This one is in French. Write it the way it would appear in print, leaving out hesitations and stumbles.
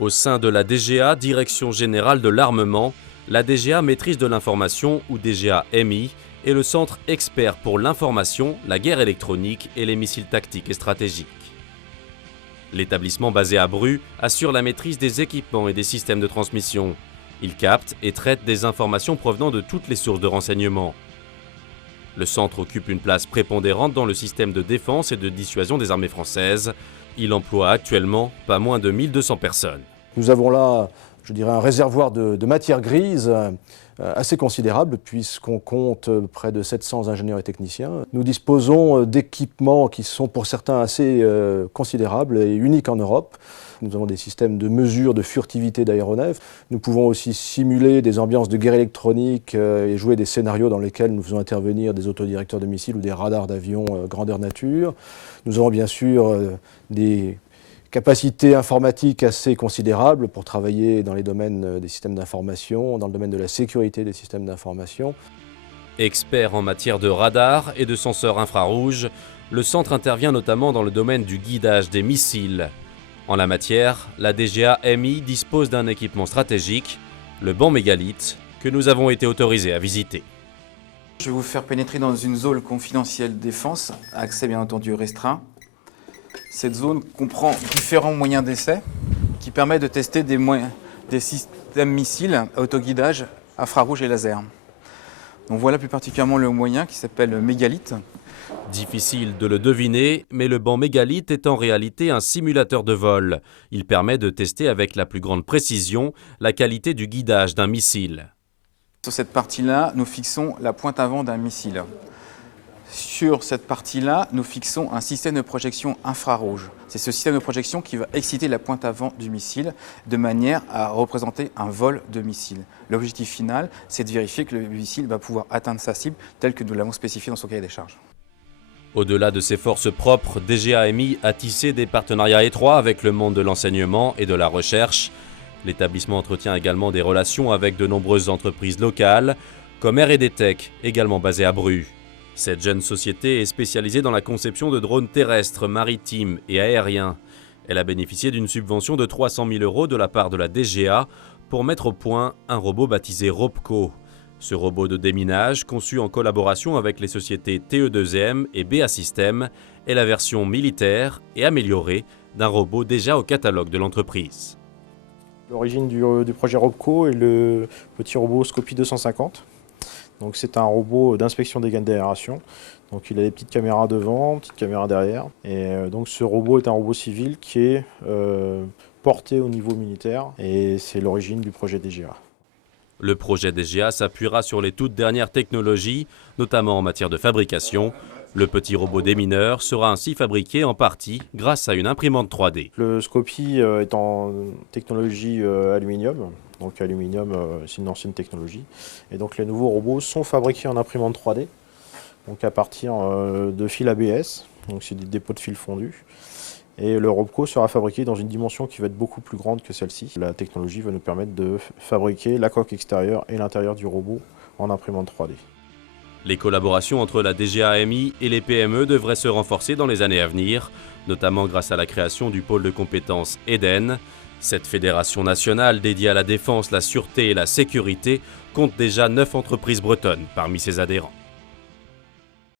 Au sein de la DGA, Direction Générale de l'Armement, la DGA Maîtrise de l'Information ou DGA MI est le centre expert pour l'information, la guerre électronique et les missiles tactiques et stratégiques. L'établissement basé à Bru assure la maîtrise des équipements et des systèmes de transmission. Il capte et traite des informations provenant de toutes les sources de renseignement. Le centre occupe une place prépondérante dans le système de défense et de dissuasion des armées françaises. Il emploie actuellement pas moins de 1200 personnes. Nous avons là, je dirais, un réservoir de matière grise assez considérable puisqu'on compte près de 700 ingénieurs et techniciens. Nous disposons d'équipements qui sont pour certains assez considérables et uniques en Europe. Nous avons des systèmes de mesure de furtivité d'aéronefs. Nous pouvons aussi simuler des ambiances de guerre électronique et jouer des scénarios dans lesquels nous faisons intervenir des autodirecteurs de missiles ou des radars d'avions grandeur nature. Nous avons bien sûr des capacités informatiques assez considérables pour travailler dans les domaines des systèmes d'information, dans le domaine de la sécurité des systèmes d'information. Expert en matière de radars et de senseurs infrarouges, le centre intervient notamment dans le domaine du guidage des missiles. En la matière, la DGA MI dispose d'un équipement stratégique, le banc mégalith, que nous avons été autorisés à visiter. Je vais vous faire pénétrer dans une zone confidentielle défense, accès bien entendu restreint. Cette zone comprend différents moyens d'essai qui permettent de tester des systèmes missiles à autoguidage, infrarouge et laser. Donc voilà plus particulièrement le moyen qui s'appelle Mégalith. Difficile de le deviner, mais le banc mégalith est en réalité un simulateur de vol. Il permet de tester avec la plus grande précision la qualité du guidage d'un missile. Sur cette partie-là, nous fixons la pointe avant d'un missile. Sur cette partie-là, nous fixons un système de projection infrarouge. C'est ce système de projection qui va exciter la pointe avant du missile de manière à représenter un vol de missile. L'objectif final, c'est de vérifier que le missile va pouvoir atteindre sa cible telle que nous l'avons spécifié dans son cahier des charges. Au-delà de ses forces propres, DGA MI a tissé des partenariats étroits avec le monde de l'enseignement et de la recherche. L'établissement entretient également des relations avec de nombreuses entreprises locales, comme R&D Tech, également basée à Bru. Cette jeune société est spécialisée dans la conception de drones terrestres, maritimes et aériens. Elle a bénéficié d'une subvention de 300 000 € de la part de la DGA pour mettre au point un robot baptisé Robco. Ce robot de déminage, conçu en collaboration avec les sociétés TE2M et BA Systems, est la version militaire et améliorée d'un robot déjà au catalogue de l'entreprise. L'origine du projet Robco est le petit robot Scopy 250. Donc c'est un robot d'inspection des gaines d'aération. Donc il a des petites caméras devant, petites caméras derrière. Et donc ce robot est un robot civil qui est porté au niveau militaire. Et c'est l'origine du projet DGA. Le projet DGA s'appuiera sur les toutes dernières technologies, notamment en matière de fabrication. Le petit robot démineur sera ainsi fabriqué en partie grâce à une imprimante 3D. Le Scopy est en technologie aluminium. Donc aluminium, c'est une ancienne technologie. Et donc les nouveaux robots sont fabriqués en imprimante 3D, donc à partir de fils ABS, donc c'est des dépôts de fils fondus. Et le Robco sera fabriqué dans une dimension qui va être beaucoup plus grande que celle-ci. La technologie va nous permettre de fabriquer la coque extérieure et l'intérieur du robot en imprimante 3D. Les collaborations entre la DGA MI et les PME devraient se renforcer dans les années à venir, notamment grâce à la création du pôle de compétences EDEN. Cette fédération nationale dédiée à la défense, la sûreté et la sécurité compte déjà 9 entreprises bretonnes parmi ses adhérents.